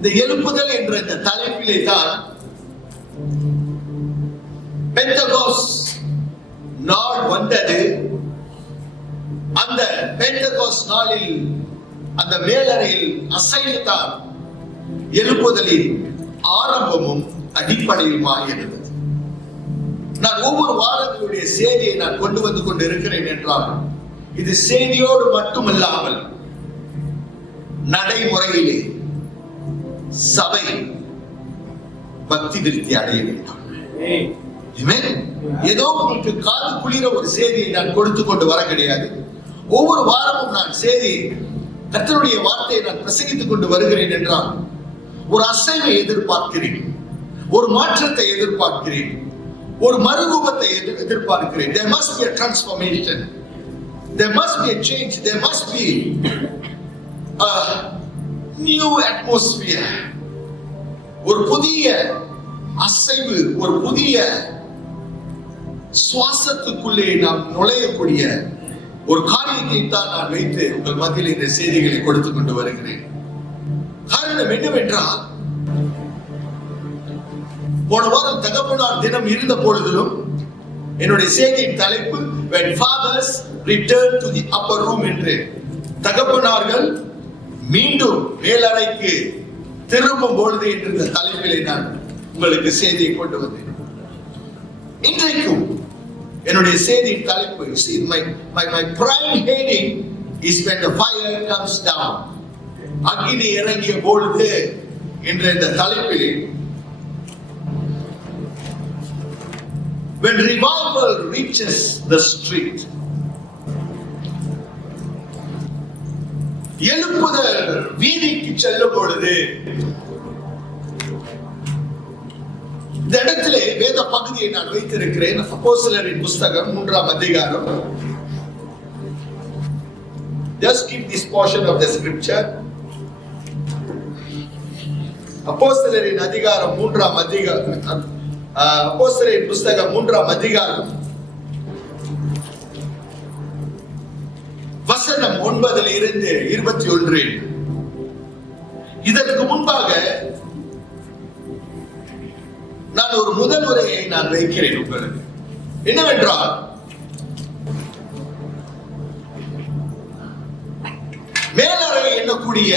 இந்த எழுப்புதல் என்ற இந்த தலைப்பிலே தான் பெந்தகோஸ்ட் நாள் வந்தது. அந்த பெந்தகோஸ்ட் நாளில் அந்த மேலறையில் அசைவுதான் எழுப்புதலின் ஆரம்பமும் அடிப்படையுமாய் இருந்தது. நான் ஒவ்வொரு வாரங்களுடைய செய்தியை நான் கொண்டு வந்து கொண்டு இருக்கிறேன் என்றால் இது செய்தியோடு மட்டுமல்லாமல் நடைமுறையிலே சபை பக்தி விருத்தி அடைய வேண்டும். ஏதோ உங்களுக்கு காது குளிர ஒரு செய்தியை நான் கொடுத்து கொண்டு வர கிடையாது. ஒவ்வொரு வாரமும் நான் செய்தி கர்த்தருடைய வார்த்தையை நான் பிரசங்கித்துக் கொண்டு வருகிறேன் என்றால் ஒரு அசைவை எதிர்பார்க்கிறேன், ஒரு மாற்றத்தை எதிர்பார்க்கிறேன், ஒரு மறுரூபத்தை எதிர்பார்க்கிறேன். There must be a transformation. There must be a change. There must be a new atmosphere. ஒரு புதிய அசைவு, ஒரு புதிய சுவாசத்துக்குள்ளே நாம் நுழையக்கூடிய ஒரு காரியத்தை தான் நான் வைத்து உங்கள் மத்தியில் இந்த செய்திகளை கொடுத்துக் கொண்டு வருகிறேன். காரணம் என்னவென்றால் போன வாரம் தகப்பனார் தினம் இருந்த பொழுதிலும் என்னுடைய செய்தியின் தலைப்பு when fathers return to the upper room என்று, தகப்பனார்கள் மீண்டும் மேலறைக்கு திரும்பும் பொழுது என்ற தலைப்பிலே நான் உங்களுக்கு செய்தியை கொண்டு வந்தேன். இன்றைக்கும் என்னுடைய செய்தியின் தலைப்பு my prime heading is when the fire comes down. அக்கினி இறங்கிய பொழுது என்ற இந்த தலைப்பிலே when revival reaches the street. எழுப்புதல் வீதிக்கு செல்லும் பொழுது இந்த இடத்திலே வேத பகுதியை நான் வைத்திருக்கிறேன். அப்போஸ்தலரின் புஸ்தகம் 3ஆம் அதிகாரம். Just keep this portion of the scripture. அப்போஸ்தலரின் அதிகாரம் 3ஆம் அதிகாரம். அப்போஸ்தலரின் புஸ்தகம் 3ஆம் அதிகாரம் வசனம் 9 இருந்து 21. இதற்கு முன்பாக நான் ஒரு முதல் உரையை நான் வைக்கிறேன் உங்களுக்கு. என்னவென்றால் மேலறை எண்ணக்கூடிய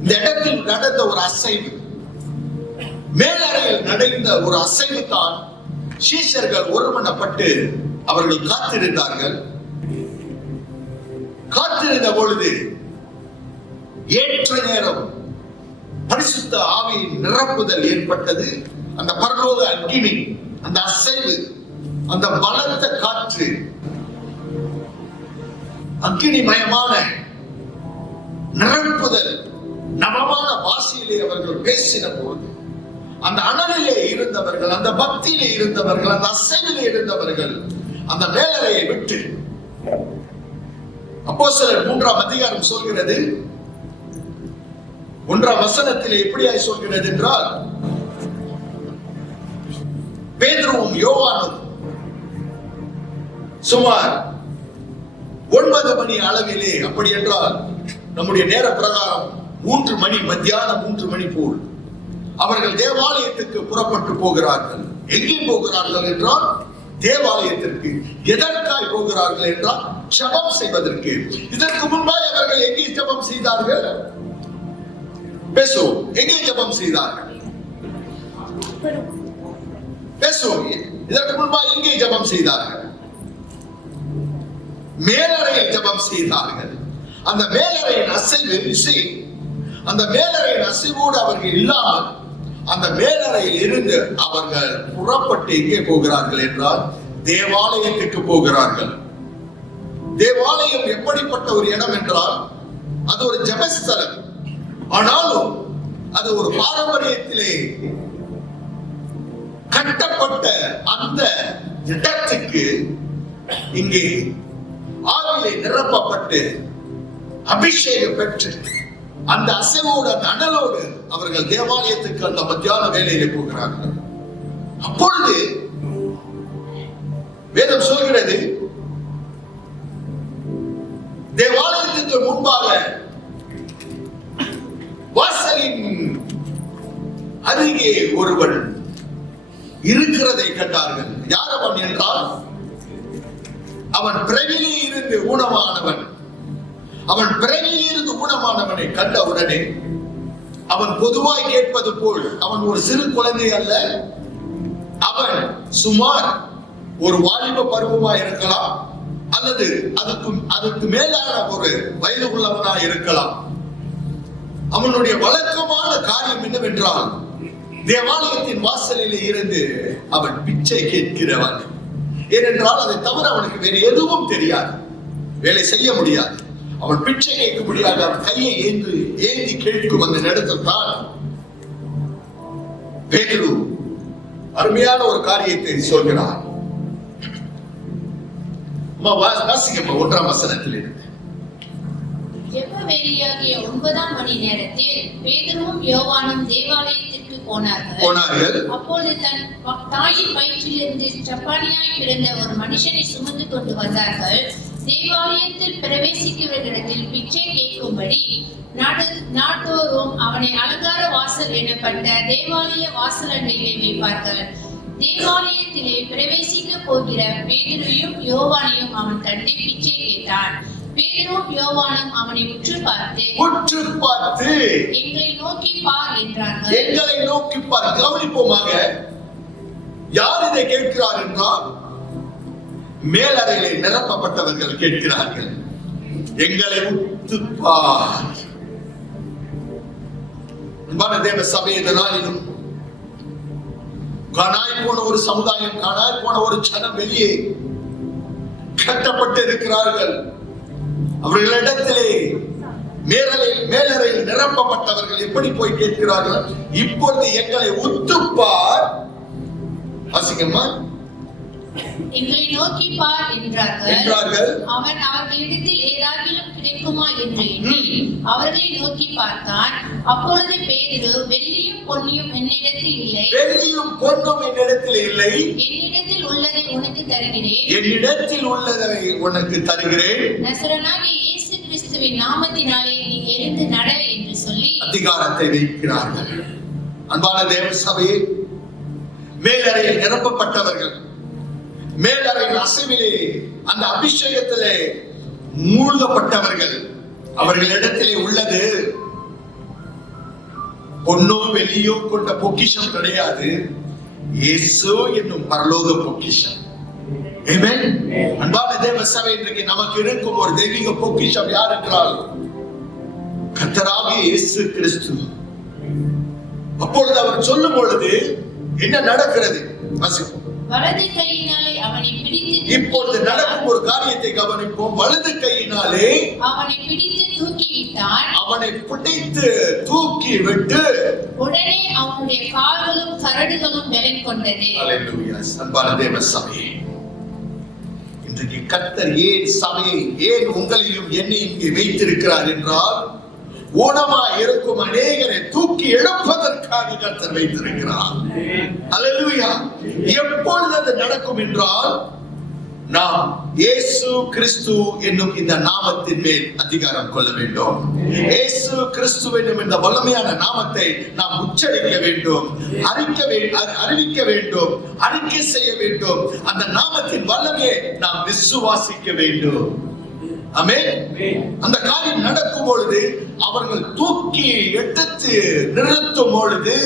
இந்த இடத்தில் நடந்த ஒரு அசைவு, மேலறையில் நடந்த ஒரு அசைவு தான் சீஷர்கள் ஒருமனப்பட்டு அவர்கள் காத்திருந்தார்கள். காத்திருந்த பொழுது ஏற்ற நேரம் பரிசுத்த ஆவியின் நிரப்புதல் ஏற்பட்டது. அந்த பரலோக அக்கினி, அந்த அசைவு, அந்த பலத்த காற்று, அக்கினிமயமான நிரப்புதல், நவமான பாஷையிலே அவர்கள் பேசின போது அந்த அனலிலே இருந்தவர்கள், அந்த பக்தியிலே இருந்தவர்கள், அந்த அசைவிலே இருந்தவர்கள் அந்த மேலறையை விட்டு, அப்போஸ்தலர் 3ஆம் அதிகாரம் சொல்கிறது, 1ஆம் வசனத்திலே எப்படியாய் சொல்கிறது என்றால், பேதுருவும் யோவானும் சுமார் 9 மணி அளவிலே, அப்படி என்றால் நம்முடைய நேர பிரகாரம் 3 மணி, மத்தியானம் 3 மணி போல் அவர்கள் தேவாலயத்துக்கு புறப்பட்டு போகிறார்கள். எங்கே போகிறார்கள் என்றால் தேவாலயத்திற்கு. எதற்காய் போகிறார்கள் என்றால் ஜெபம் செய்வதற்கு. இதற்கு முன்பாக அவர்கள் எங்கே ஜெபம் செய்தார்கள்? பேசுவோம். எங்கே ஜெபம் செய்தார்கள்? பேசுவோம். இதற்கு முன்பாக எங்கே ஜெபம் செய்தார்கள்? மேலறையில் ஜெபம் செய்தார்கள். அந்த மேலறையின் அசைவு இசை, அந்த மேலறையின் அசைவோடு அவர்கள் இல்லாமல் அந்த மேலறையில் இருந்து அவர்கள் புறப்பட்டு எங்கே போகிறார்கள் என்றால் தேவாலயத்துக்கு போகிறார்கள். தேவாலயம் எப்படிப்பட்ட ஒரு இடம் என்றால் அது ஒரு ஜெபஸ்தலம். ஆனாலும் அது ஒரு பாரம்பரியத்திலே கட்டப்பட்ட அந்த இடத்துக்கு இங்கே ஆவிலே நிரப்பப்பட்டு அபிஷேகம் பெற்று அந்த அசைவோடு, அந்த அனலோடு அவர்கள் தேவாலயத்துக்கு அந்த மத்தியான வேலையிலே போகிறார்கள். அப்பொழுது வேதம் சொல்கிறது, தேவாலயத்துக்கு முன்பாக வாசலின் ஒருவன் இருக்கிறதை கண்டார்கள். யார் அவன் என்றால், அவன் பிறவிலே இருந்து ஊனமானவன். அவன் பிறவிலே இருந்து ஊனமானவனை கண்ட உடனே அவன் பொதுவாய் கேட்பது போல், அவன் ஒரு சிறு குழந்தை அல்ல, அவன் சுமார் ஒரு வாலிப பருவமாய் இருக்கலாம், அல்லது அதற்கு மேலான ஒரு வயது உள்ளவனாய் இருக்கலாம். அவனுடைய வழக்கமான காரியம் என்னவென்றால், தேவாலயத்தின் வாசலிலே இருந்து அவன் பிச்சை கேட்கிறவன். ஏனென்றால் அதை தவிர அவனுக்கு வேறு எதுவும் தெரியாது, வேலை செய்ய முடியாது. அவன் பிச்சை கேட்க முடியாது. அவன் கையை ஏந்தி கேட்கும் அந்த நேரத்தில் தான் பேதுரு அருமையான ஒரு காரியத்தை சொல்கிறார். வாசிக்கம்மா 1ஆம் வசனத்தில் இருந்து. ஜெப வேளையாகிய 9ஆம் மணி நேரத்தில் பேதுருவும் யோவானும் தேவாலயத்திற்கு போனார்கள். அப்பொழுது தன் தாயின் வயிற்றிலிருந்து சப்பானியாய் பிறந்த ஒரு மனுஷனை சுமந்து கொண்டு வந்தார்கள். தேவாலயத்தில் பிரவேசிக்கிறவர்களிடத்தில் பிச்சை கேட்கும்படி நாட்டோரும் அவனை அலங்கார வாசல் எனப்பட்ட தேவாலய வாசலண்டையிலே வைப்பார்கள். தேவாலயத்திலே பிரவேசிக்க போகிற பேதுருவையும் யோவானையும் அவன் கண்டு பிச்சை கேட்டான். பேதுருவும் யோவானும் அவனை உற்று பார்த்து எங்களை நோக்கி பார் என்றார்கள். எங்களை நோக்கி பார். கவனிப்போமாக, யார் இதை கேட்கிறார் என்றால், மேலறையிலே நிரப்பப்பட்டவர்கள் கேட்கிறார்கள். எங்களை உற்று பார். அன்பான தேவ சபை, இந்த நாளிலும் காணாய் போன ஒரு சமுதாயம், காணாய் போன ஒரு ஜனம் வெளியே கட்டப்பட்டு இருக்கிறார்கள். அவர்களிடத்திலே மேலறையில் நிரப்பப்பட்டவர்கள் எப்படி போய் கேட்கிறார்கள்? இப்பொழுது எங்களை உத்துப்பார். வாசிக்கம்மா. எங்களை நோக்கி பார் என்றார்கள். அவன் அவர்களிடத்தில் ஏதாகிலும் கிடைக்குமா என்று எண்ணி அவர்களை நோக்கி பார்த்தான். அப்பொழுது பேதுரு, வெள்ளியும் பொன்னியும் என்னிடத்தில் இல்லை, வெள்ளியும் பொன்னும் என்னிடத்தில் இல்லை, என்னிடத்தில் உள்ளதை உனக்கு தருகிறேன், என்னிடத்தில் உள்ளதை உனக்கு தருகிறேன், நசரனாகிய இயேசு கிறிஸ்துவின் நாமத்தினாலே நீ எழுந்து நட என்று சொல்லி அதிகாரத்தை வைக்கிறார்கள். அன்பான தேவ சபையே, மேலறையில் நிரப்பப்பட்டவர்கள், மேலறையின் அசைவிலே அந்த அபிஷேகத்திலே மூழ்கப்பட்டவர்கள், அவர்களிடத்திலே உள்ளது பொன்னோ வெள்ளியோ கொண்ட பொக்கிஷம் கிடையாது, இயேசு என்னும் பரலோக பொக்கிஷம். ஆமென். அன்பான தேவ சபை, இன்றைக்கு நமக்கு இருக்கும் ஒரு தெய்வீக பொக்கிஷம் யார் என்றால், கர்த்தராகிய இயேசு கிறிஸ்து. அப்பொழுது அவர் சொல்லும் பொழுது என்ன நடக்கிறது? வாசிப்போம். வலது கையினாலே அவனை பிடித்து, இப்பொழுது நடக்கும் ஒரு காரியத்தை கவனிப்போம். வலது கையினாலே அவனை பிடித்து தூக்கி விட்டான். அவனை பிடித்து தூக்கி விட்டு உடனே அவனுடைய கால்களும் கரடுகளும் பலன் கொண்டது. ஹல்லேலூயா. அன்பான தேவ சபையே, இன்றைக்கு கர்த்தர் ஏன் சபையை, ஏன் உங்களையும் என்னை இங்கே வைத்திருக்கிறார் என்றால், ஊனமாய் இருக்கும் அநேகரை தூக்கி எடுப்பதற்காக கர்த்தர் வைத்திருக்கிறார். ஹல்லேலூயா. எப்பொழுது அது நடக்கும் என்றால், நாம் இயேசு கிறிஸ்து என்னும் இந்த நாமத்தின் மேல் அதிகாரம் கொள்ள வேண்டும். இயேசு கிறிஸ்து என்னும் இந்த வல்லமையான நாமத்தை நாம் உச்சரிக்க வேண்டும், அறிவிக்க வேண்டும், அறிக்கை செய்ய வேண்டும். அந்த நாமத்தின் வல்லமையை நாம் விசுவாசிக்க வேண்டும். ஆமென். அந்த காரியம் நடக்கும் பொழுது, அவர்கள் தூக்கி எடுத்து நிறுத்தும் பொழுது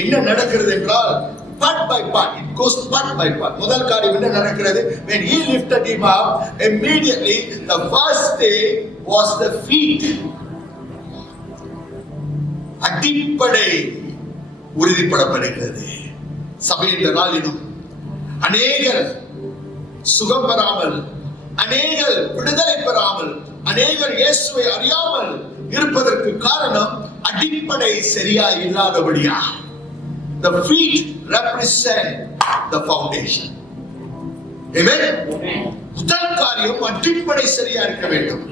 என்ன நடக்கிறது என்றால், part by part, it goes part by part. முதல் காரியம் என்ன நடக்கிறது? When he lifted him up, immediately the first day was the feet. அடிப்படை உறுதிப்படப்படுகிறது. சபையின் நாளிலும் அநேகர் சுகம் பெறாமல், அநேகர் விடுதலை பெறாமல், அநேகர் இயேசுவை அறியாமல் இருப்பதற்கு காரணம் அடிப்படை சரியா இல்லாதபடியா. The feet represent the foundation. Amen. முதல் காரியம் அடிப்படை சரியா இருக்க வேண்டும்.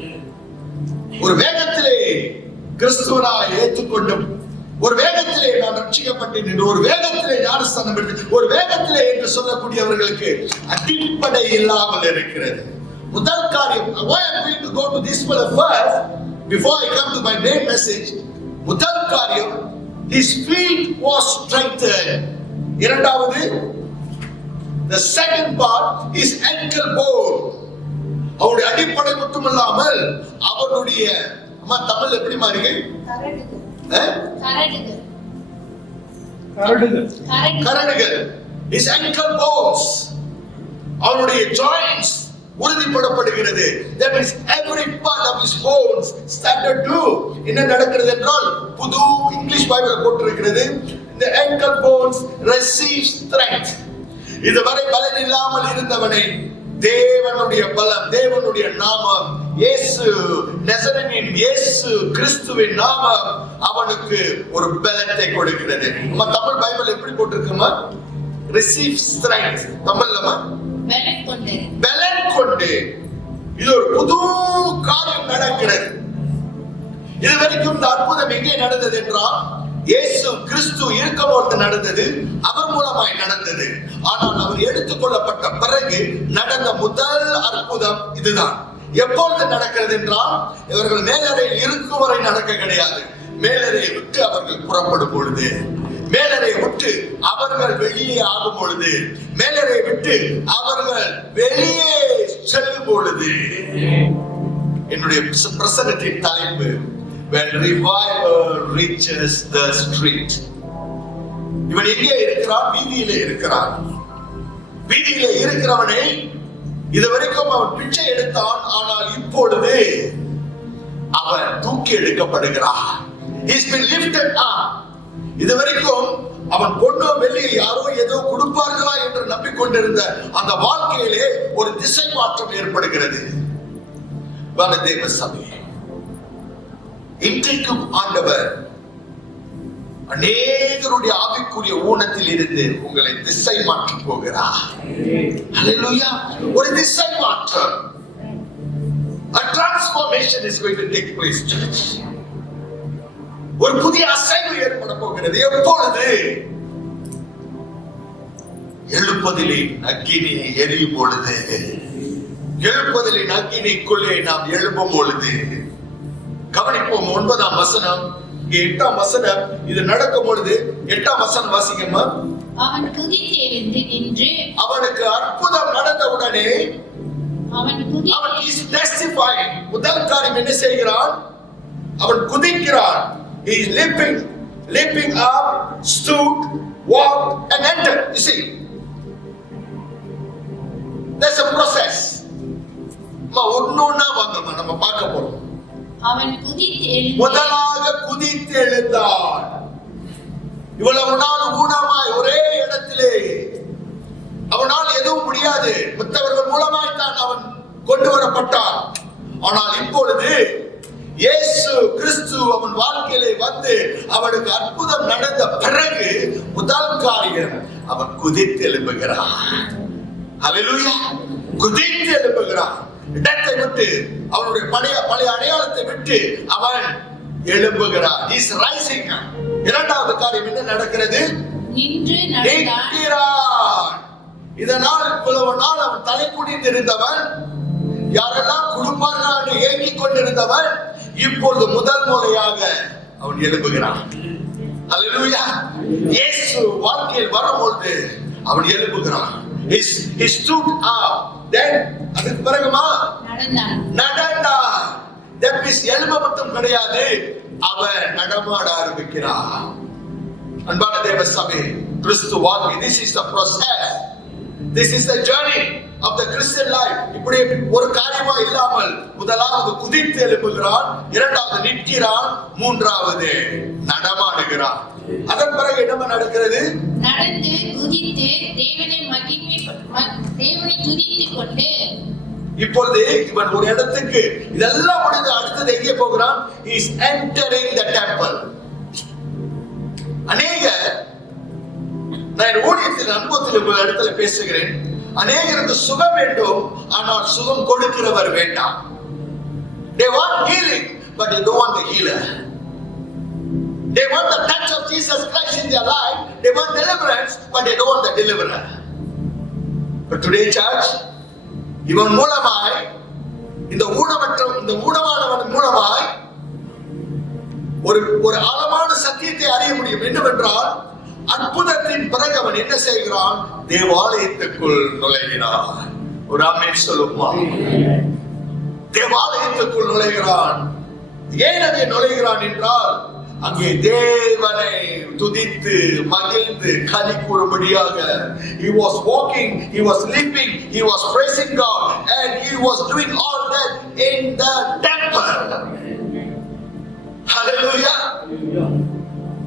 ஒரு வேகத்திலே கிறிஸ்துவனாய் ஏற்றுக்கொண்டும், ஒரு வேகத்திலே நான் ரட்சிக்கப்பட்டேன் என்று, ஒரு வேகத்திலே ஞானஸ்தானம் எடுத்து, ஒரு வேகத்திலே என்று சொல்லக்கூடியவர்களுக்கு அடிப்படை இல்லாமல் இருக்கிறது. முதல் காரியம், why I'm going to go to this for the first before I come to my main message. முதல் காரியம், his feet was strengthened. இரண்டாவது, the second part is ankle bone. அவருடைய அடிப்படை மட்டுமல்லாமல் அவருடைய அம்மா தமிழ் எப்படி மாறுங்க? கரடுகள். his ankle bones, அவருடைய joints உறுதிப்படுத்தப்படுகிறது. that means every part of his bones started to என்ன நடக்கிறது என்றால் புது இங்கிலீஷ் பைபிள் போட்டிருக்கிறது, the ankle bones receive strength. இதுவரை பலன் இல்லாமல் இருந்தவனை தேவனுடைய பலம், தேவனுடைய நாமம், இயேசு நசரேயனின் இயேசு கிறிஸ்துவின் நாமம் அவனுக்கு ஒரு பலத்தை கொடுக்கிறது. நம்ம தமிழ் பைபிள் எப்படி போட்டிருக்குமா? receive strength. தமிழ்லமா பலன் கொண்டு. இது ஒரு புது காரியம் நடக்கிறது. இதுவரைக்கும் இந்த அற்புதம் எங்கே நடந்தது என்றால் இயேசு கிறிஸ்து இருக்கும்போது நடந்தது, அவர் மூலமாய் நடந்தது. ஆனால் அவர் எடுத்துக்கொள்ளப்பட்ட பிறகு நடந்த முதல் அற்புதம் இதுதான். எப்பொழுது நடக்கிறது என்றால் இவர்கள் மேலறையில் இருக்கும் வரை நடக்க கிடையாது. மேலறையை விட்டு அவர்கள் புறப்படும் பொழுது, மேலறையை விட்டு அவர்கள் வெளியே ஆகும் பொழுது, மேலறையை விட்டு அவர்கள் வெளியே செல்லும் பொழுது, என்னுடைய பிரசங்கத்தின் தலைப்பு when revival reaches the street. இவன் எங்கே இருக்கிறான்? வீதியிலே இருக்கிறான். வீதியிலே இருக்கிறவனை இதுவரைக்கும் அவன் பிச்சை எடுத்தான், ஆனால் இப்பொழுது அவன் தூக்கி எடுக்கப்படுகிறான். he's been lifted up. இதுவரைக்கும் அவன் பொண்ணோ வெள்ளி யாரோ ஏதோ கொடுப்பார்களா என்று நம்பிக்கொண்டிருந்த அந்த வாழ்க்கையிலே ஒரு திசை மாற்றம் ஏற்படுகிறது. தேவ சபையே, இன்றைக்கும் ஆண்டவர் அநேகருடைய ஆவிக்குரிய ஊனத்தில் இருந்து உங்களை திசை மாற்றி போகிறார். ஹல்லேலூயா. ஒரு திசை மாற்றம், a transformation is going to take place, church. ஒரு புதிய அசைவு ஏற்பட போகிறது. எப்பொழுது? எழுப்பதிலே அக்கினி எரியும் பொழுது, எழுப்பதிலே அக்கினிக்குள்ளே நாம் எழும்பும் பொழுது. கவனிப்போம் 9ஆம் வசனம், 8ஆம் வசனம். இது நடக்கும் பொழுது 8ஆம் வசனம் வாசிக்கமா. அவன் குதித்து எழுந்து நின்று, அவனுக்கு அற்புதம் நடந்தவுடனே அவன் is testifying. முதல் காரியம் என்ன செய்கிறான்? அவன் குதிக்கிறான். He is leaping up, stood, walked and entered. You see, there's a process. ஒன்னொன்னா வாங்கம்மா நம்ம பார்க்க போறோம். அவன் குதித்து எழுந்து, முதலாக குதித்து எழுந்தான். இவ்வளவு நாள் ஊனமாய் ஒரே இடத்திலே அவனால் எதுவும் முடியாது, மற்றவர்கள் மூலமாய் தான் அவன் கொண்டு வரப்பட்டான். ஆனால் இப்பொழுது இயேசு கிறிஸ்து அவன் வாழ்க்கையிலே வந்து அவனுக்கு அற்புதம் நடந்த பிறகு முதல் காரியம் அவன் குதித்து எழும்புகிறான். ஹல்லேலூயா. குதித்து எழும்புகிறான். இடத்தை விட்டு, அவனுடைய பழைய அடையாளத்தை விட்டு அவன் எழும்புகிறான். He is rising. இரண்டாவது காரியம் என்ன நடக்கிறது? நின்று நடக்கிறான். இதனால் இவ்வளவு நாள் அவன் தலை குனிந்து இருந்தவன், யாரெல்லாம் குடும்பங்கள் என்று ஏங்கிக் கொண்டிருந்தவன், இப்பொழுது முதல் முறையாக அவன் எழும்புகிறான். ஹல்லேலூயா. இயேசு வாழ்க்கையில் வரும்பொழுது அவன் எழும்புகிறான். He stood up. Then அதுக்கு பிறகுமா நடந்தான். That means எழும்ப மட்டும் கிடையாது, அவன் நடமாட ஆரம்பிக்கிறான். அன்பான தேவ சபை, கிறிஸ்து வாழ்க்கை, this is the process, this is the journey of the Christian life. இப்படி ஒரு காரியமா இல்லாமல் முதலாவது குதித்து எழும்புகிறான், இரண்டாவது நிற்கிறான், மூன்றாவது நடமாடுகிறான். அதன் பிறகு என்ன நடக்கிறது? நடந்து குதித்து தேவனை துதித்துக் கொண்டு. இப்பொழுது இவன் ஒரு இடத்துக்கு, இதெல்லாம் முடிந்து அடுத்தது எங்கே போகிறான்? He is entering the temple. நான் ஊழியத்தில் அனுபவத்தில் ஒரு இடத்துல பேசுகிறேன். அநேகருக்கு சுகம் வேண்டும், ஆனால் சுகம் கொடுக்கிறவர் வேண்டாம். They want healing, but they don't want the healer. They want the touch of Jesus Christ in their life. They want deliverance, but they don't want the deliverer. But today, church, இவன் மூலமாய், இந்த ஊனமானவன் மூலமாய் ஒரு ஆழமான சத்தியத்தை அறிய முடியும். என்னவென்றால், அற்புதத்தின் பிறகு அவன் என்ன செய்கிறான்? தேவாலயத்துக்குள் நுழைகிறான். ஒரு ஆமென் சொல்லுமா? தேவாலயத்துக்குள் நுழைகிறான். ஏன் அங்கே நுழைகிறான் என்றால், அங்கே தேவனை துதித்து மகிழ்ந்து களி கூறும்படியாக. He was walking, he was leaping, he was praising God, and he was doing all that in the temple. Hallelujah.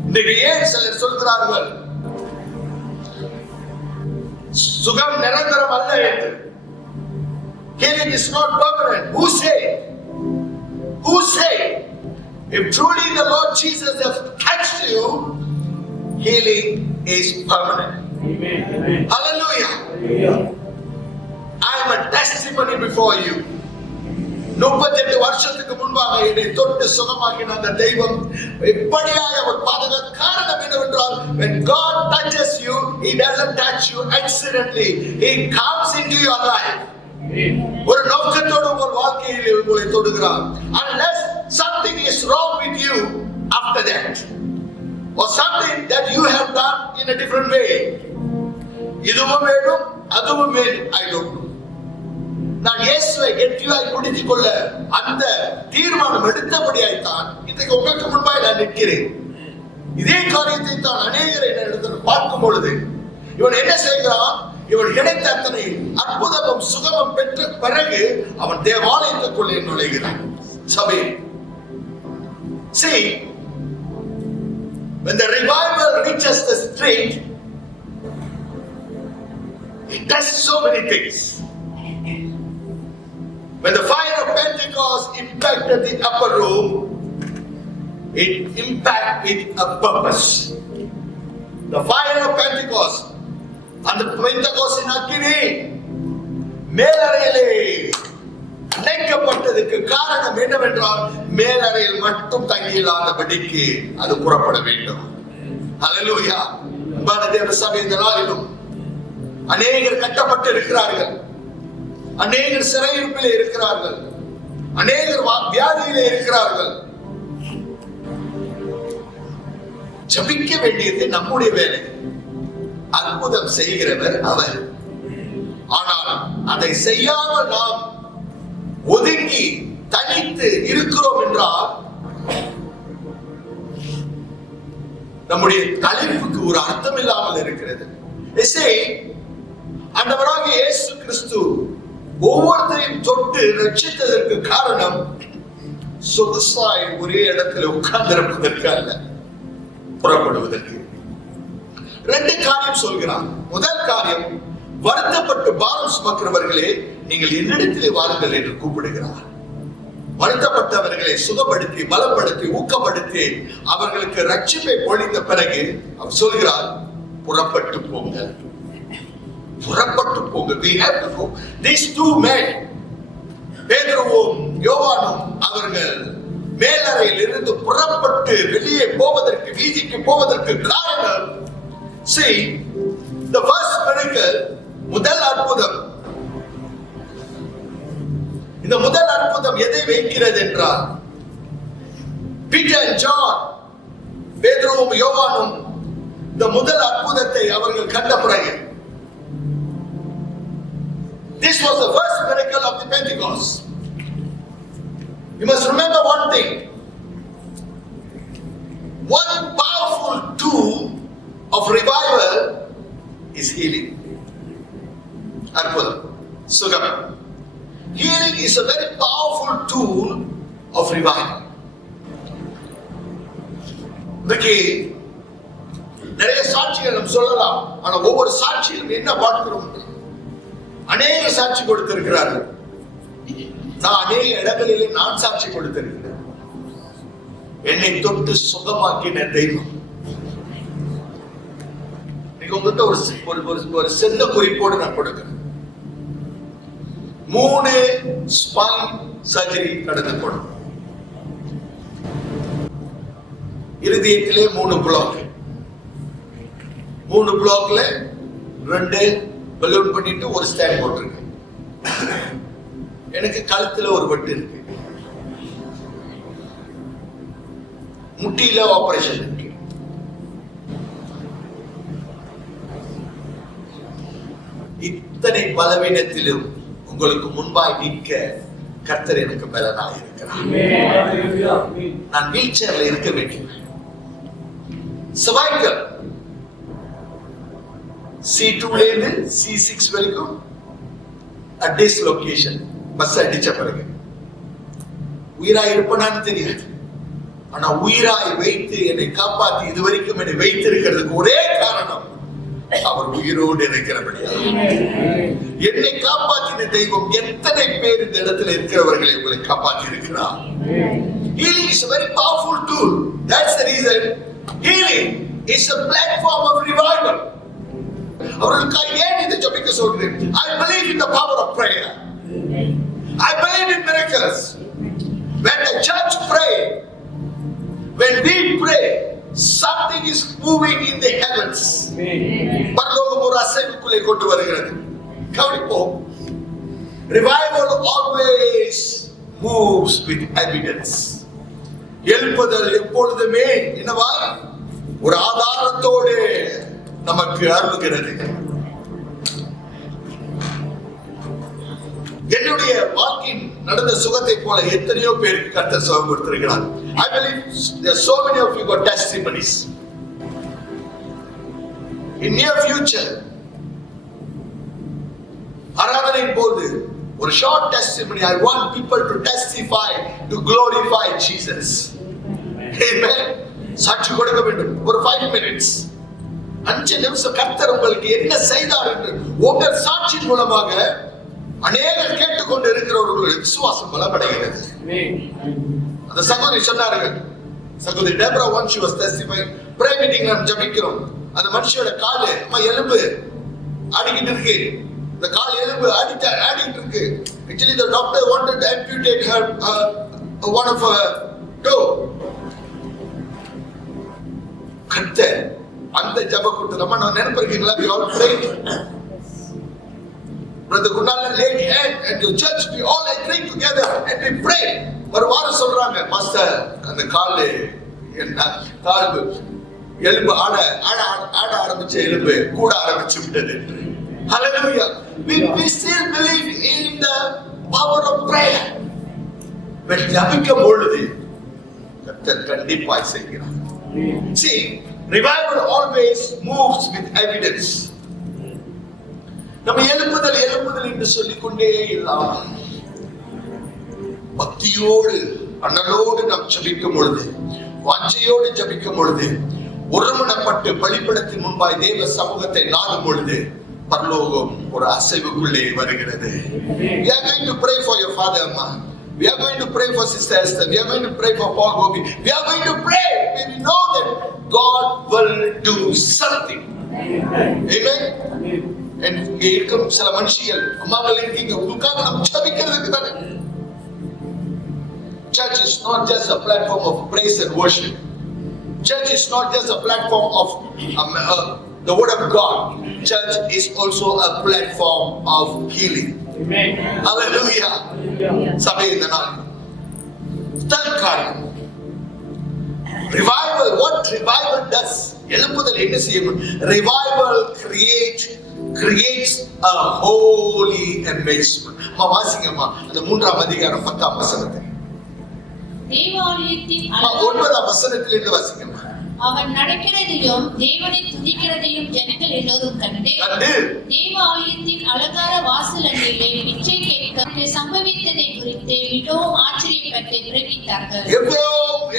இன்னைக்கு ஏன் சிலர் சொல்கிறார்கள் சுகம் நிரந்தரம் அல்ல என்று? Healing is not permanent. Who said? Who said? If truly the Lord Jesus has touched you, healing is permanent. Amen. Hallelujah. I am a testimony before you. 38 வருஷத்துக்கு முன்பாக என்னை தொட்டு சுகமாக்கின அந்த தெய்வம் எப்படியாக அவர் பாதுகாக்க காரணம் என்னவென்றால், when God touches you, He doesn't touch you accidentally. He comes into your life. ஒரு நோக்கத்தோடு உங்கள் வாழ்க்கையில் உங்களை தொடுகிறார். Unless something is wrong with you after that, or something that you have done in a different way. இதுவும் வேணும் அதுவும் வேணும். I don't know. நான் இயேசுவை கெட்டியாய் பிடித்துக் கொள்ள அந்த தீர்மானம் எடுத்தபடியாய்த்தான் இன்றைக்கு உங்களுக்கு முன்பாய் நான் நிற்கிறேன். இதே காரியத்தை தான் அநேகரை இடத்தில் பார்க்கும் பொழுது இவன் என்ன செய்கிறான்? இவன் கிடைத்த அத்தனை அற்புதமும் சுகமும் பெற்ற பிறகு அவன் தேவாலயத்துக்குள்ளே நுழைகிறான். சபை, see, when the revival reaches the street, it does so many things. When the fire of Pentecost impacted the upper room, it impacted with a purpose. The fire of Pentecost, and the Pentecost in அக்கினி மேலறையிலே அணைக்கப்பட்டதுக்கு காரணம் என்னவென்றால், மேலறையில் மட்டும் தங்கியில்லாதபடிக்கு அது புறப்பட வேண்டும். ஹல்லேலூயா. தேவ சபை இந்த நாளிலும் அநேகர் கட்டப்பட்டு இருக்கிறார்கள், அநேகர் சிறையிருப்பிலே இருக்கிறார்கள், அநேகர் வியாதியிலே இருக்கிறார்கள். ஜெபிக்க வேண்டியது நம்முடைய வேலை. அற்புதம் செய்கிறவர் அவர். ஆனால் அதை செய்யாமல் நாம் ஒதுங்கி தனித்து இருக்கிறோம் என்றால் நம்முடைய தலைப்புக்கு ஒரு அர்த்தம் இல்லாமல் இருக்கிறது. ஆண்டவராகிய இயேசு கிறிஸ்து ஒவ்வொருத்தரையும் தொட்டு ரட்சித்ததற்கு காரணம் சொகுசாய் ஒரே இடத்தில் உட்கார்ந்திருப்பதற்கு அல்ல, புறப்படுவதற்கு. 2 காரியம் சொல்கிறான். முதல் காரியம், வருத்தப்பட்டு பாரம் சுமக்கிறவர்களே நீங்கள் என்னிடத்திலே வாருங்கள் என்று கூப்பிடுகிறார். வருத்தப்பட்டவர்களை சுகப்படுத்தி பலப்படுத்தி ஊக்கப்படுத்தி அவர்களுக்கு ரட்சிப்பை பொழிந்த பிறகு அவர் சொல்கிறார், புறப்பட்டு போங்க, புறப்பட்டு போங்க. We have to go. These 2 men, பேதுருவும் யோவானும், அவர்கள் மேலறையில் இருந்து புறப்பட்டு வெளியே போவதற்கு, வீதிக்கு போவதற்கு காரணம், see, the first miracle, முதல் அற்புதம். இந்த முதல் அற்புதம் எதை வைக்கிறது என்றால், பீட்டர் and ஜான், பேதுருவும் யோவானும் இந்த முதல் அற்புதத்தை அவர்கள் கண்ட பிறகு, this was the first miracle of the Pentecost. You must remember one thing. One powerful tool of revival is healing. Arpudam, sugam. Healing is a very powerful tool of revival. இன்னைக்கு நிறைய சாட்சிகள் நாம் சொல்லலாம். ஆனா ஒவ்வொரு சாட்சியிலும் என்ன பார்க்கிறோம்? அநேக சாட்சி கொடுத்திருக்கிறார்கள். நான் அநேக இடங்களிலே நான் சாட்சி கொடுத்திருக்கிறேன். என்னை தொட்டு சுகமாக்கின தெய்வம். உங்ககிட்ட ஒரு சின்ன குறிப்போடு நான் கொடுக்கிறேன். 3 ஸ்பைன் சர்ஜரி கடந்து போடும். இருதயத்திலே 3 பிளாக். 3 பிளாக்ல 2 பலூன் பண்ணிட்டு ஒரு ஸ்டாண்ட் போட்டிருக்கு. எனக்கு கழுத்துல ஒரு வெட்டு இருக்கு. முட்டியில ஆபரேஷன் இருக்கு. இத்தனை பலவீனத்திலும் உங்களுக்கு முன்பாய் நிற்க கர்த்தர் எனக்கு பலனாக இருக்கிறார். நான் வீல் சேர்ல இருக்க வேண்டும். சர்வைக்கல் C2 ல இருந்து C6 வரைக்கும் டிஸ்லோகேஷன், பஸ் அடிச்ச பிறகு உயிராய் இருப்பனான்னு தெரியாது. ஆனா உயிராய் வைத்து என்னை காப்பாற்றி இதுவரைக்கும் என்னை வைத்திருக்கிறதுக்கு ஒரே காரணம் அவர் உயிரோடு இருக்கிறபடியா. என்னை காப்பாற்றின தெய்வம் எத்தனை பேர் இந்த இடத்துல இருக்கிறவர்களை உங்களை காப்பாற்றி இருக்கிறார். Healing is a very powerful tool. That's the reason healing is a platform of revival. அவர்களுக்காக ஏன் இதை ஜெபிக்க சொல்றேன்? I believe in the power of prayer. I believe in miracles. When the church pray, when we pray, something is moving in the heavens. பரலோகம் ஒரு அசைவுக்குள்ளே கொண்டு வருகிறது. கவனிப்போம். Revival always moves with evidence. எழுப்புதல் எப்பொழுதுமே என்னவா ஒரு ஆதாரத்தோடு நமக்கு அருளுகிறது. என்னுடைய வாழ்க்கையில் நடந்த சுகத்தை போல எத்தனையோ பேருக்கு கர்த்தர் சுகம் கொடுத்திருக்கிறார். I believe there are so many of you got testimonies. In near future, ஆராதனையின் போது ஒரு short testimony. I want people to testify to glorify Jesus. Amen. சாட்சி கொடுக்க வேண்டும். ஒரு 5 minutes, 5 நிமிஷம் கர்த்தர் உங்களுக்கு என்ன செய்தார் என்று உங்கள் சாட்சியின் மூலமாக அநேகர் கேட்டுக்கொண்டு இருக்கிறவர்களுடைய விசுவாசம் பலமடைகிறது. அந்த சகோதரி சொன்னார்கள், சகோதரி Debra once she was testifying, prayer meeting நாம் ஜெபிக்கிறோம். அந்த மனுஷியோட கால் எலும்பு ஆடிக்கிட்டு இருக்கு. இந்த கால் எலும்பு ஆடிக்கிட்டு இருக்கு. Actually the doctor wanted to amputate her one of her toe. கர்த்தர் அந்த ஜெப கூட்டம் நம்ம நினைப்பிருக்கீங்களா? we all prayed. Brother Gunnalan laid hand at the church. We all agreed together and we prayed. ஒரு வாரம் சொல்றாங்க, மாஸ்டர் அந்த கால் எலும்பு ஆட ஆரம்பிச்ச எலும்பு கூட ஆரம்பிச்சு விட்டது. Hallelujah. We still believe in the power of prayer. when ஜெபிக்கும் பொழுது கர்த்தர் கண்டிப்பாய் செய்கிறார். See, revival always moves with evidence. நம்ம எழுப்புதல் என்று சொல்லிக்கொண்டே இல்லாமல் பக்தியோடு அனலோடு நாம் ஜெபிக்கும் பொழுது, வாஞ்சையோடு ஜெபிக்கும் பொழுது, ஒருமனப்பட்டு பலிபீடத்தின் முன்பாய் தேவ சமூகத்தை நாடும் பொழுது பரலோகம் ஒரு அசைவுக்குள்ளே வருகிறது. We are going to pray for your father, Amma. We are going to pray for Sister Esther. We are going to pray for Paul Gopi. We are going to pray when we know that God will do something. Amen. And இங்கே இருக்கும் சில மனுஷிகள் அம்மாக்கள் இருக்கீங்க, உங்களுக்காக நம்ம ஜெபிக்கிறதுக்கு தானே. Church is not just a platform of praise and worship. Church is not just a platform of the word of God. Church is also a platform of healing. Amen. Hallelujah. சபை இந்த நாள் தற்காலம் revival, what revival does? எழுப்புதல் என்ன செய்யும்? Revival creates a holy amazement. வாசிங்கம்மா அந்த 3ஆம் அதிகாரம் 10ஆம் வசனத்தை. தேவாலயத்தின் 9ஆம் வசனத்திலிருந்து வாசிங்கம்மா. அவன் நடக்கிறதையும் தேவனை துதிக்கிறதையும் ஜனங்கள் எல்லோரும் கண்டு தேவாலயத்தின் அலங்கார வாசல் அண்டையிலே பிச்சை கேட்க சம்பவித்ததை குறித்து மிகவும் ஆச்சரியப்பட்டு பிரமித்தார்கள்.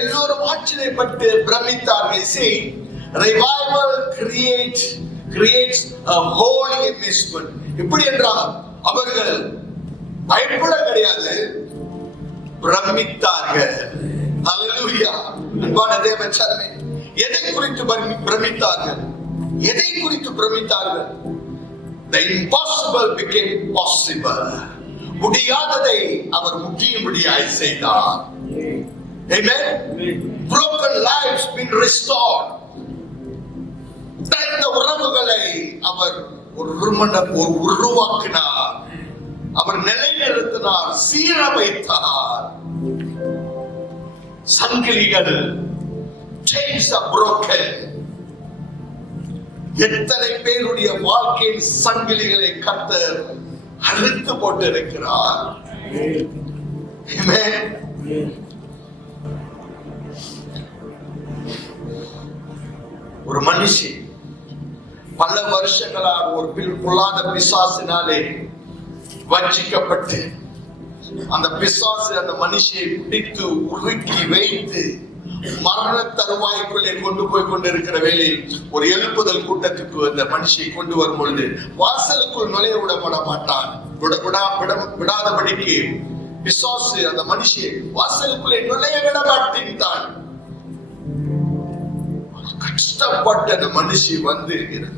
எல்லோரும் ஆச்சரியப்பட்டு பிரமித்தார்கள். See, revival creates a holy amazement. எப்படி என்றால் அவர்கள் பயப்பட கிடையாது, பிரமித்தார்கள். Hallelujah. அன்பான தேவ ஜனமே, எதை குறித்து பிரமித்தார்கள்? எதை குறித்து பிரமித்தார்கள்? The impossible became possible. முடியாததை அவர் முடியும்படியாய் செய்தார். Amen. Broken lives been restored. தந்த உறவுகளை அவர் உருவாக்கினார். அவர் நிலைநிறுத்தினார், சீரமைத்தார். சங்கிலிகள் chains are broken. எத்தனை பேருடைய வாழ்க்கையின் சங்கிலிகளை கர்த்தர் அறுத்து போட்டு இருக்கிறார். Amen. ஒரு மனுஷி பல வருஷங்களாக ஒரு பொல்லாத பிசாசினாலே வஞ்சிக்கப்பட்டு அந்த பிசாசு அந்த மனுஷியை பிடித்து உருக்கி வைத்து மரண தருவாய்க்குள்ளே கொண்டு போய் கொண்டிருக்கிற வேளையில் ஒரு எழுப்புதல் கூட்டத்துக்கு அந்த மனுஷியை கொண்டு வரும் பொழுது வாசலுக்குள் நுழைய விடப்பட மாட்டான். விடாதபடிக்கு பிசாசு அந்த மனுஷியை வாசலுக்குள்ளே நுழைய விட மாட்டேன். கஷ்டப்பட்ட அந்த மனுஷி வந்து இருக்கிறது.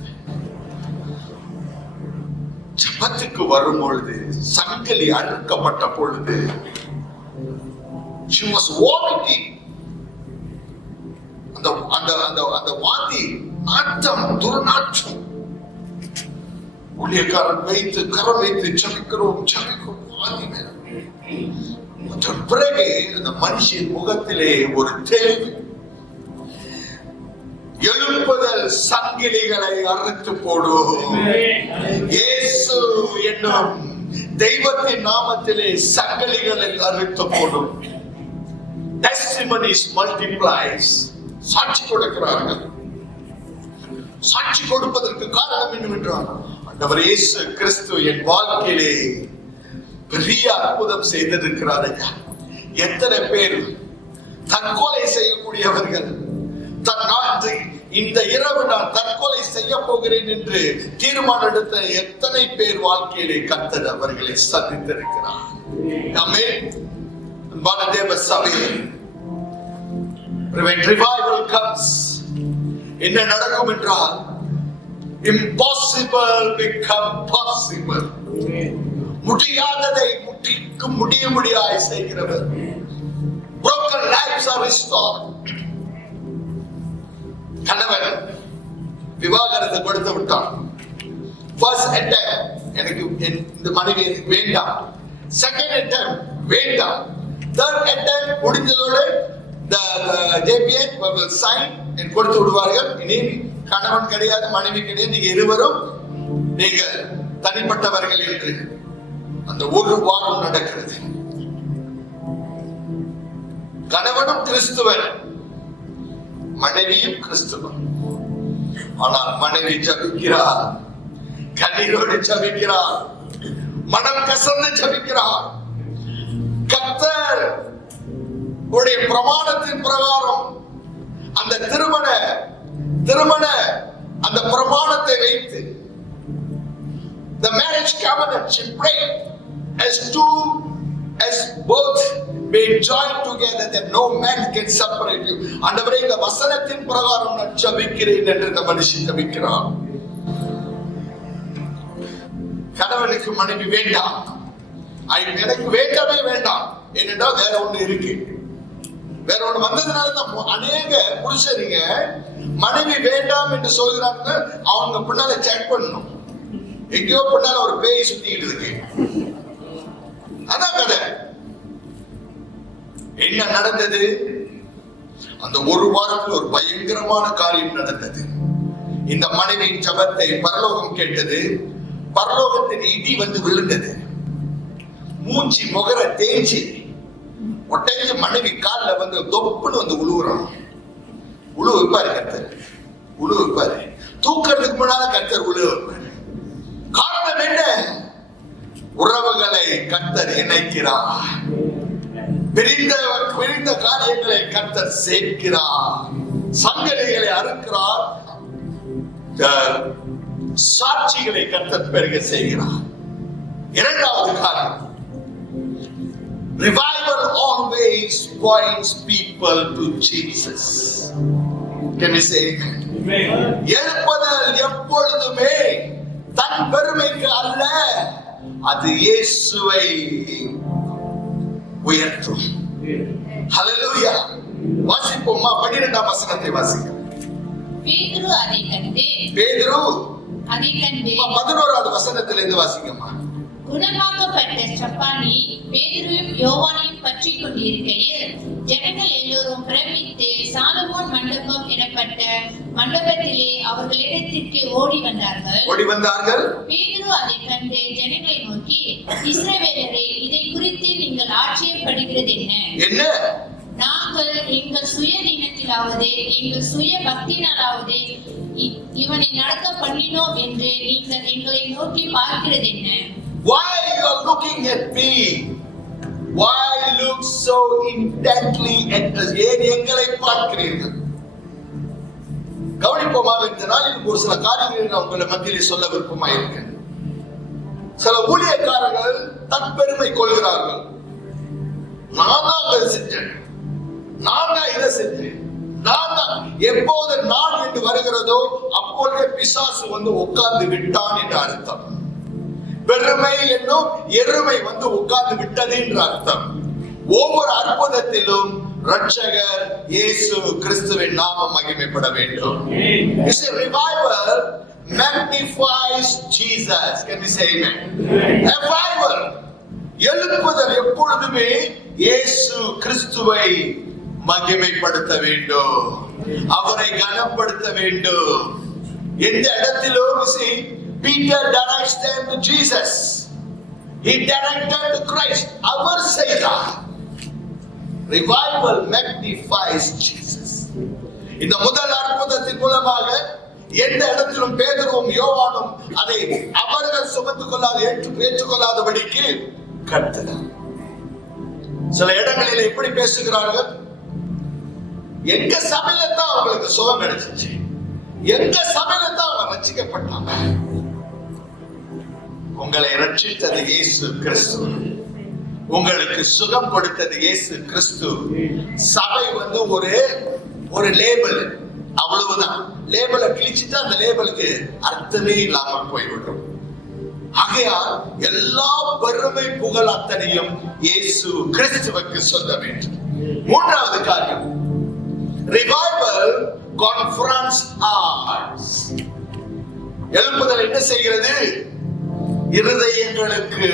ஜபத்துக்கு வரும் பொழுது சங்கிலி அறுக்கப்பட்ட பொழுது she was vomiting. அந்த வாந்தி நாட்டம் துர்நாற்றம். ஊழியக்காரன் வைத்து கரம் வைத்து ஜபிக்கிறோம் வாந்தி மேல. பிறகு அந்த மனுஷின் முகத்திலே ஒரு தெளிவு. எழுப்புதல் சங்கிலிகளை அறுத்து போடும். இயேசு என்னும் தெய்வத்தின் நாமத்திலே சங்கிலிகளை அறுத்து போடும். Testimonies multiplies. சாட்சி கொடுக்கிறார்கள். சாட்சி கொடுப்பதற்கு காரணம் என்னவென்றால் ஆண்டவர் இயேசு கிறிஸ்து என் வாழ்க்கையிலே பெரிய அற்புதம் செய்திருக்கிறார். எத்தனை பேர் தற்கொலை செய்யக்கூடியவர்கள் இந்த இரவு நான் தற்கொலை செய்ய போகிறேன் என்று தீர்மானம் எடுத்த எத்தனை பேர் வாழ்க்கையிலே கர்த்தர் அவர்களை சந்தித்திருக்கிறார். ஆமென். அன்பான தேவ சபையே, when revival comes, என்ன நடக்கும் என்றால் impossible become possible. முடியாததை முடியும்படியாய் செய்கிறவர். broken lives are restored. கணவன் விவாகரத்து கொடுத்து விட்டான். first attempt எனக்கு இந்த மனைவி வேண்டாம். second attempt வேண்டாம். third attempt முடிஞ்சதோடு the JPN will sign and கொடுத்து விடுவார்கள். இனி கணவன் கிடையாது, மனைவி கிடையாது, நீங்க இருவரும் நீங்கள் தனிப்பட்டவர்கள் என்று அந்த ஒரு வாரம் நடக்கிறது. கணவனும் கிறிஸ்துவன், மனைவியும் கிறிஸ்துவன். ஆனால் மனைவி ஜபிக்கிறார், கண்ணீரோடு ஜபிக்கிறார், மனம் கசந்து ஜபிக்கிறார். கர்த்தர் உடைய பிரமாணத்தின் பிரகாரம் அந்த திருமண அந்த பிரமாணத்தை வைத்து the marriage covenant she prayed as both may join together that no man can separate you. ஆண்டவரே, இந்த வசனத்தின் பிரகாரம் நான் ஜெபிக்கிறேன் என்று இந்த மனுஷன் ஜெபிக்கிறார். கணவனுக்கு மனைவி வேண்டாம், எனக்கு வேண்டவே வேண்டாம். ஏனென்றால் வேற ஒண்ணு இருக்கு. வேற ஒண்ணு வந்ததுனால தான் அநேக புருஷரிங்க மனைவி வேண்டாம் என்று சொல்கிறாங்க. அவங்க பின்னால செக் பண்ணணும், எங்கேயோ பின்னால ஒரு பேய் சுத்திக்கிட்டு இருக்கு. அதான் கதை. என்ன நடந்தது? அந்த ஒரு வாரத்தில் ஒரு பயங்கரமான காரியம் நடந்தது. இந்த மனைவியின் ஜபத்தை பரலோகம் கேட்டது. பரலோகத்தின் இடி வந்து விழுந்தது. மூஞ்சி முகர தேஞ்சி ஒட்டஞ்சு மனைவி காலில் வந்து தொப்புன்னு வந்து உழுவுறான். உழு வைப்பாரு கர்த்தர், உழு வைப்பாரு. தூக்கிறதுக்கு முன்னால கர்த்தர் உழு வைப்பாரு. காரணம் என்ன? உறவுகளை கர்த்தர் இணைக்கிறார். பிரிந்த காரியங்களை கர்த்தர் சேர்க்கிறார். சங்கதிகளை அறுக்கிறார். சாட்சிகளை கர்த்தர் பெருக செய்கிறார். இரண்டாவது காரியம், revival always points people to Jesus. Can we say amen? எழுப்புதல் எப்பொழுதுமே தன் பெருமைக்கு அல்ல, அது இயேசுவை உயர்த்தும். ஹல்லேலூயா. வாசிப்போமா? 12ஆம் வசனத்தை வாசிக்க. பேதுரு அதை கண்டு 11வது வசனத்திலிருந்து வாசிக்கமா. குணமாக்கப்பட்ட சப்பானி பேதுருவையும் யோவானையும் பற்றி கொண்டிருக்கையில் ஜனங்கள் எல்லோரும் பிரமித்து சாலமோன் மண்டபம் எனப்பட்ட மண்டபத்திலே அவர்களிடத்திற்கு ஓடி வந்தார்கள். பேதுரு அதை கண்டு ஜனங்களை நோக்கி, இஸ்ரவேலரே, இதை குறித்து நீங்கள் ஆச்சரியப்படுகிறது என்ன? நாங்கள் எங்கள் சுயதீனத்திலாவது எங்கள் சுய பக்தினாலாவது இவனை நடக்க பண்ணினோம் என்று நீங்கள் எங்களை நோக்கி பார்க்கிறது என்ன? Why you are looking at me? Why look so intently at us? ஏன் எங்களை பார்க்கிறீர்கள்? கவனிப்போமாக இந்த நாளில் ஒரு சில காரியங்களை நான் உங்களை மத்தியிலே சொல்ல விருப்பமாக இருக்கேன். சில ஊழியக்காரர்கள் தற்பெருமை கொள்கிறார்கள். நான் தான் அதை செஞ்சேன், நான் தான் இதை செஞ்சேன், நான் தான். எப்போது நான் என்று வருகிறதோ அப்பொழுதே பிசாசு வந்து உட்கார்ந்து விட்டான் என்று அர்த்தம். பெருமை என்னும் எருமை வந்து உட்கார்ந்து விட்டது என்று அர்த்தம். ஒவ்வொரு அற்புதத்திலும் ரட்சகர் இயேசு கிறிஸ்துவின் நாமம் மகிமைப்பட வேண்டும். It's a revival magnifies Jesus. Can we say amen? Revival, எழுப்புதல் எப்பொழுதுமே இயேசு கிறிஸ்துவை மகிமைப்படுத்த வேண்டும், அவரை கனப்படுத்த வேண்டும். எந்த இடத்திலும் Peter directs them to Jesus. He directed to Christ. அவர் செய்தார். Revival magnifies Jesus. இந்த முதல் அற்புதத்தின் மூலமாக எந்த இடத்திலும் பேதுருவும் யோவானும் அதை அவர்கள் சுமந்து ஏற்றுக்கொள்ளாதபடிக்கு கர்த்தர். சில இடங்களில் எப்படி பேசுகிறார்கள்? எங்க சபையில தான் அவங்களுக்கு சுகம் கிடைச்சிச்சு, எங்க சபையில தான் அவங்க ரட்சிக்கப்பட்டாங்க. உங்களை ரட்சித்தது இயேசு கிறிஸ்து, உங்களுக்கு சுகம் கொடுத்தது இயேசு கிறிஸ்து. சபை வந்து ஒரு லேபிள், அவ்வளவுதான். லேபிளை கிழிச்சிட்டு அந்த லேபிளுக்கு அர்த்தமே இல்லாமல் போய்விடும். ஆகையால் எல்லா பெருமை புகழ் அத்தனையும் இயேசு கிறிஸ்துவுக்கு சொல்ல வேண்டும். மூன்றாவது காரியம், ரிவைவல் கான்ஃபரன்ஸ் ஹார்ட்ஸ். எழுப்புதல் என்ன செய்கிறது? இருதயங்களுக்கு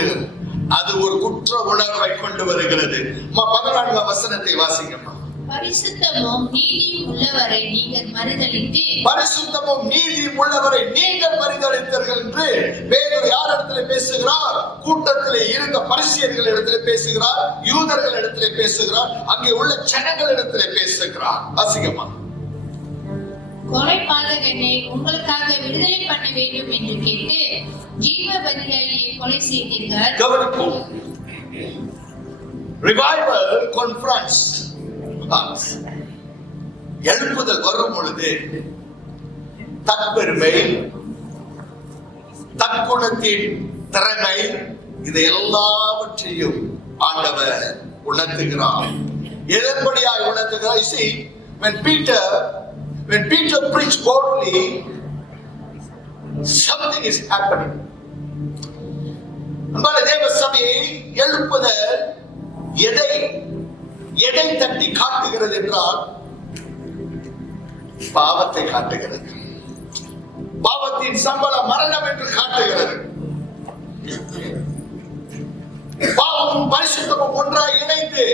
அது ஒரு குற்ற உணர்வை கொண்டு வருகிறது. 14ஆம் வசனத்தை வாசிங்கம்மா. பரிசுத்தமும் நீதியும் உள்ளவரை நீங்கள் மறுதலித்து, பரிசுத்தமும் நீதியும் உள்ளவரை நீங்கள் மறுதலித்தீர்கள் என்று பேதுரு யார் இடத்துல பேசுகிறார்? கூட்டத்திலே இருந்த பரிசேயர்கள் இடத்துல பேசுகிறார், யூதர்கள் இடத்துல பேசுகிறார், அங்கே உள்ள ஜனங்கள் இடத்துல பேசுகிறார். வாசிங்கம்மா. கொலைபாதகனை உங்களுக்காக விடுதலை பண்ண வேண்டும் என்று கேட்டு ஜீவ பலியாயை கொலை செய்தீர்கள். கவனிப்போம். Revival conference. எழுப்புதல் வரும் பொழுது தற்பெருமை, தற்குணத்தின் திறமை, இது எல்லாவற்றையும் ஆண்டவர் உணர்த்துகிறார். எதன்படியாய் உணர்த்துகிறார்? You see, when Peter preached boldly, something is happening. அன்பான தேவ சபையை எழுப்புதல் எதை தட்டி காட்டுகிறது என்றால் பாவத்தை காட்டுகிறது. பாவத்தின் சம்பளம் மரணம் என்று காட்டுகிறது. பாவமும் பரிசுத்தமும் ஒன்றாய் இணைந்து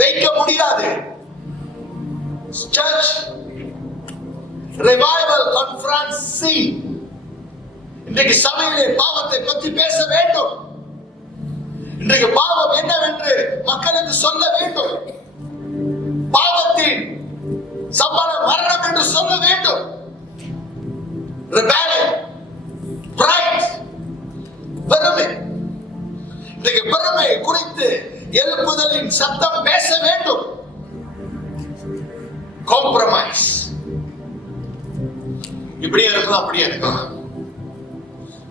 வைக்க முடியாது. Church revival confronts sin. இன்றைக்கு சபையிலே பாவத்தை பற்றி பேச வேண்டும். இன்றைக்கு பாவம் என்னவென்று மக்களுக்கு சொல்ல வேண்டும். பாவத்தின் சம்பளம் மரணம் என்று சொல்ல வேண்டும். Rebellion, pride, பெருமை. இன்றைக்கு பெருமை குறித்து எழுப்புதலின் சத்தம் பேச வேண்டும். காம்ப்ரமைஸ். இப்படியே இருக்கலாம், அப்படியே இருக்கலாம்,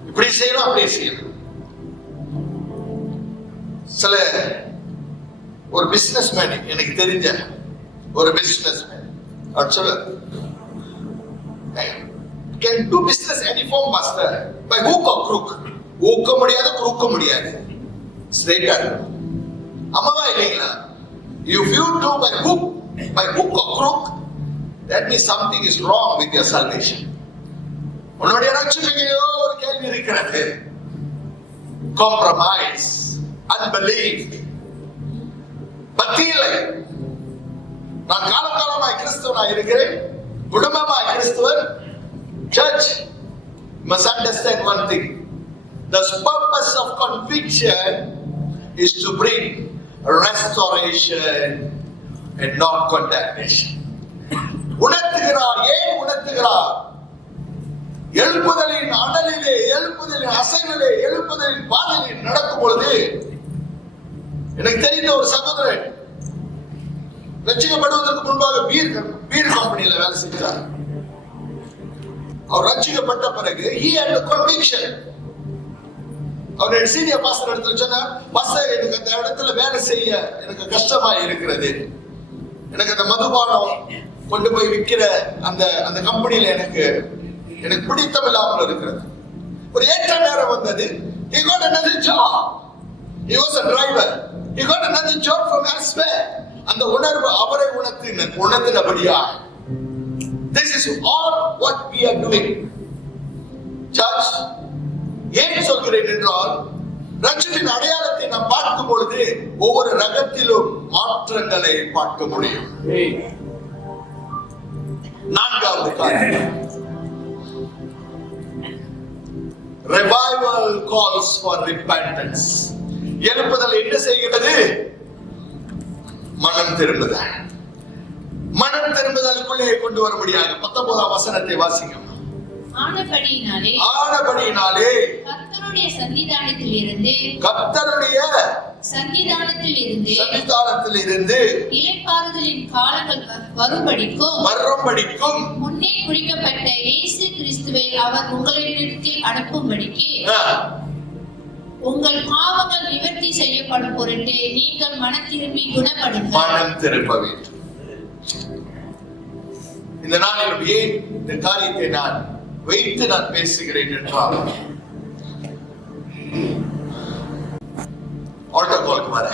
இப்படி செய்யலாம், அப்படியே செய்யலாம். சில ஒரு பிசினஸ் மேன், எனக்கு தெரிஞ்ச ஒரு பிசினஸ் மேன், சொல்ல can do business any form, master, by hook or crook. ஊக்க முடியாது, குறுக்க முடியாது, ஸ்ட்ரைட்டா. அம்மாவா இல்லைங்களா? If you do by hook or crook, that means something is wrong with your salvation. உன்னுடைய ரட்சிப்பிலேயோ ஒரு கேள்வி இருக்கிறது. compromise, unbelief, பக்தி இல்லை. நான் காலகாலமாய் கிறிஸ்தவனாய் இருக்கிறேன், குடும்பமாய் கிறிஸ்தவர். Church must understand one thing. The purpose of conviction is to bring restoration and not condemnation. உணர்த்துகிறார். ஏன் உணர்த்துகிறார்? எழுப்புதலின் அனலிலே, எழுப்புதலின் அசைவிலே, எழுப்புதலின் பாதையில் நடக்கும் பொழுது, எனக்கு தெரிந்த ஒரு சகோதரன் ரட்சிக்கப்படுவதற்கு முன்பாக பீர் கம்பெனியில வேலை செஞ்சார். அவர் ரட்சிக்கப்பட்ட பிறகு he had a conviction. அவர் சீனியர் பாஸ்டர் இடத்துல சொன்னார், பாஸ்டர் எனக்கு அந்த இடத்துல வேலை செய்ய எனக்கு கஷ்டமா இருக்கிறது, எனக்கு அந்த மதுபானம் கொண்டு போய் விற்கிற அந்த கம்பெனியில எனக்கு பிடித்தம் இல்லாமல் இருக்கிறது. ஒரு ஏற்ற நேரம் வந்தது. He got another job. He was a driver. He got another job from elsewhere. அந்த உணர்வு அவரை உணர்த்தினபடியா. This is all what we are doing. Church, ஏன் சொல்கிறேன் என்றால், ரட்சிப்பின் அடையாளத்தை நாம் பார்க்கும் பொழுது ஒவ்வொரு ரகத்திலும் மாற்றங்களை பார்க்க முடியும். நான்காவது காரியம், revival calls for repentance. எழுப்புதல் என்ன செய்கிறது? மனம் திரும்புதல். மனம் திரும்புதலுக்குள்ளே கொண்டு வர முடியாது. 19ஆம் வசனத்தை வாசிங்க. ஆனபடியினாலே கர்த்தருடைய சன்னிதானத்திலிருந்து இளைப்பாறுதலின் காலங்கள் வரும்படிக்கும் முன்னே குறிக்கப்பட்ட இயேசு கிறிஸ்துவை அவர் உங்களிடத்தில் அனுப்பும்படிக்கு உங்கள் பாவங்கள் நிவர்த்தி செய்யப்படும் பொருட்டு நீங்கள் மனம் திரும்பி குணப்படுங்கள். மனம் திரும்ப வேண்டும். இந்த நாளில் ஏன் இந்த காரியத்தை நான் வைத்து நான் பேசுகிறேன் என்றால், ஆல்டர் காலுக்கு வர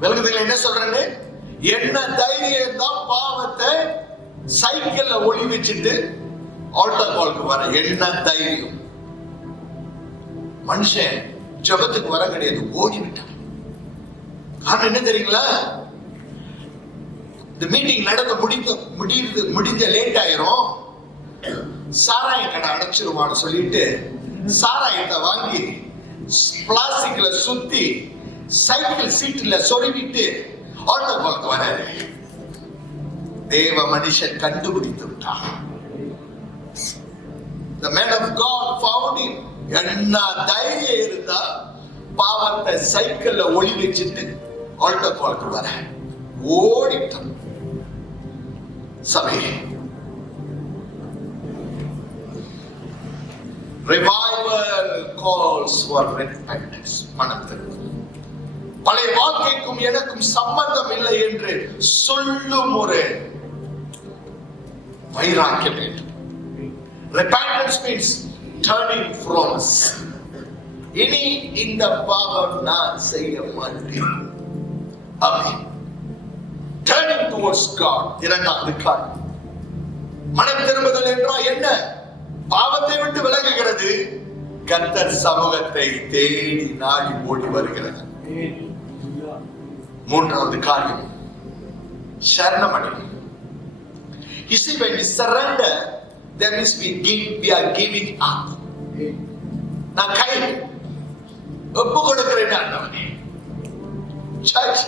விலகுதுல என்ன சொல்றேன்னு, என்ன தைரியம் தான் பாவத்தை சைக்கிள்ல ஒளி வச்சுட்டு ஆல்டர் காலுக்கு வர? என்ன தைரியம்? மனுஷன் ஜபத்துக்கு வர கிடையாது, ஓடிவிட்டான். காரணம் என்ன தெரியுங்களா? இந்த மீட்டிங் நடந்து முடிஞ்ச லேட் ஆயிரும், சாராய கடை அடைச்சிருவான்னு சொல்லிட்டு சாராயத்தை வாங்கி பிளாஸ்டிக்ல சுத்தி சைக்கிள் சீட்ல சொருவிட்டு ஆல்டர் காலுக்கு வராரு. தேவ மனுஷன் கண்டுபிடித்து விட்டான். The man of God found him. என்ன தைரியம் இருந்தா பாவத்தை சைக்கிள்ல ஒளி வச்சுட்டு ஆல்டர் காலுக்கு வர? ஓடிட்டான். சபை, revival calls for repentance. மனம் திரும்புதல். பழைய வாழ்க்கைக்கும் எனக்கும் சம்பந்தம் இல்லை என்று சொல்லும் ஒரு வைராக்கியம் வேண்டும். Repentance means turning from sin. இனி இந்த பாவம் நான் செய்ய மாட்டேன். ஆமென். Turning towards God. இரண்டாவது காரியம், மனம் திரும்புதல் என்றால் என்ன? பாவத்தை விட்டு விலகுகிறது, கர்த்தர் சமூகத்தை தேடி நாடி ஓடி வருகிறது. மூன்றாவது காரியம், சரணமடை. You see, when we surrender, that means we are giving up. நான் கை ஒப்பு கொடுக்கிறேன் ஆண்டவனே. சர்ச்,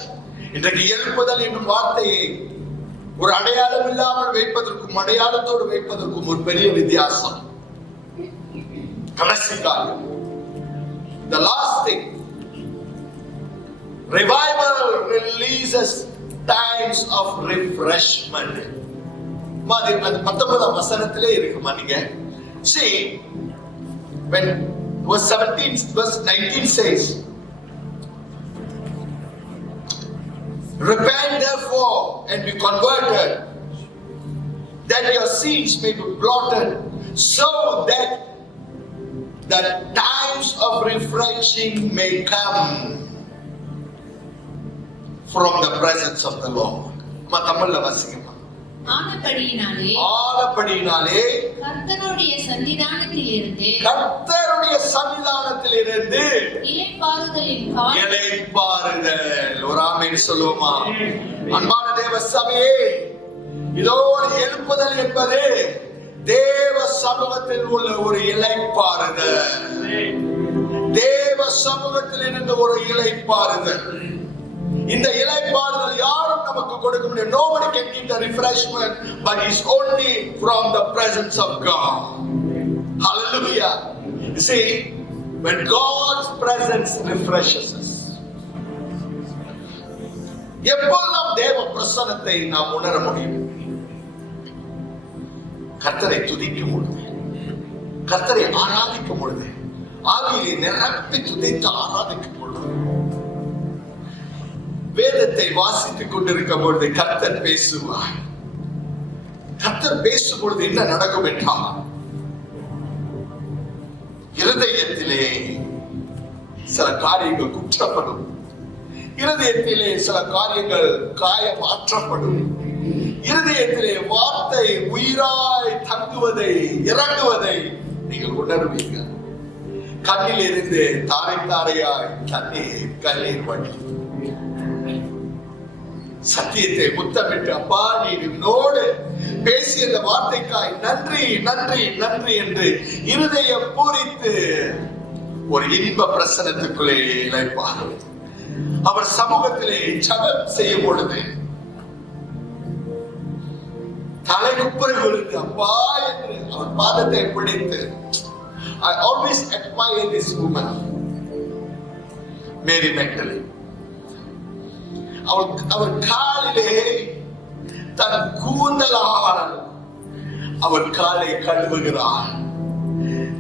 இன்றைக்கு எழுப்புதல் என்னும் வார்த்தையை ஒரு அடையாளம் இல்லாமல் வைப்பதற்கும் அடையாளத்தோடு வைப்பதற்கும் ஒரு பெரிய வித்தியாசம். கடைசி காரியம், the last thing, revival releases times of refreshment. அது 19ஆம் வசனத்திலே இருக்குமா? நீங்க see, when verse 17 verse 19 says, repent therefore and be converted, that your sins may be blotted, so that the times of refreshing may come from the presence of the Lord. தமிழ்ல வாசிக்கமா. ஆனபடியினாலே கர்த்தருடைய எழுந்து இளைப்பாறுதலின் காலம் இளைப்பாறுதல். ஒரு ஆமென் சொல்லுவோமா? அன்பான தேவ சபையே, இதோ ஒரு எழுப்புதல் என்பது தேவ சமூகத்தில் உள்ள ஒரு இளைப்பாறுதல். தேவ சமூகத்தில் இருந்து ஒரு இளைப்பாறுதல். இந்த இளைப்பாறுதல் யாரும் நமக்கு கொடுக்க முடியாது. Nobody can give the refreshment, but it's only from the presence of God. Hallelujah. You see, when God's presence refreshes us, எப்போதெல்லாம் தேவ பிரசன்னத்தை நாம் உணர முடியும்? கர்த்தரை துதிக்கும் பொழுது, கர்த்தரை ஆராதிக்கும் பொழுது, ஆவியிலே நிரப்பி துதித்து ஆராதிக்கும் பொழுது, வேதத்தை வாசித்துக் கொண்டிருக்கும் பொழுது கர்த்தர் பேசுவார். கர்த்தர் பேசும் பொழுது என்ன நடக்கும் என்றால், இருதயத்திலே சில காரியங்கள் குற்றப்படும், இருதயத்திலே சில காரியங்கள் காயமாற்றப்படும், இருதயத்திலே வார்த்தை உயிராய் தங்குவதை இறங்குவதை நீங்கள் உணர்வீர்கள். கண்ணில் இருந்து தாரை தாரையாய் கண்ணீர் வழி. சத்தியத்தை முத்தமிட்டு, அப்பா நீர் என்னோடு பேசிய அந்த வார்த்தைக்காய் நன்றி நன்றி நன்றி என்று இருதயம் பூரித்து ஒரு இன்ப பிரசனத்துக்குள்ளே இழைப்பார். அவர் சமூகத்திலே ஜெபம் செய்யும் பொழுது தலை குப்புற விழுந்து அப்பா என்று அவர் பாதத்தை பிடித்து, I always admire this woman, Mary Magdalene. அவர் காலிலே தன் கூந்தலால் அவர் காலை கழுவுகிறார்.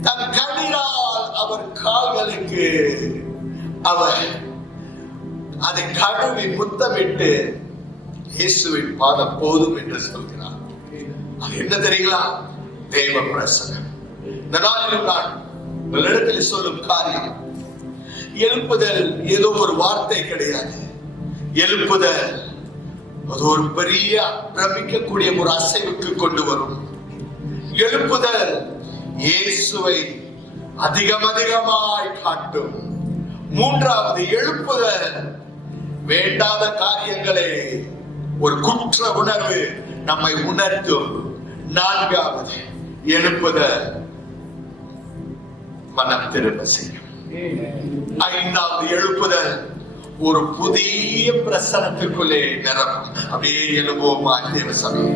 தன் கண்ணீரால் அவர் கால்களுக்கு அவர் அதை கழுவி முத்தமிட்டு இயேசுவின் பாதம் போதும் என்று சொல்கிறார். அது என்ன தெரியுங்களா? தேவ பிரசன்னம். இந்த நாளிலும் நான் உங்களிடத்தில் சொல்லும் காரியம், எழுப்புதல் ஏதோ ஒரு வார்த்தை கிடையாது. எழுப்புதல் அது ஒரு பெரிய பிரமிக்கக்கூடிய ஒரு அசைவுக்கு கொண்டு வரும். எழுப்புதல் இயேசுவை அதிகமாய் காட்டும். மூன்றாவது, எழுப்புதல் வேண்டாத காரியங்களை ஒரு குற்ற உணர்வு நம்மை உணர்த்தும். நான்காவது, எழுப்புதல் மனம் திரும்ப செய்யும். ஐந்தாவது, எழுப்புதல் ஒரு புதிய பிரசனத்துக்குள்ளே நிரப்பும். அப்படியே எழுவோமா தேவ சபையே?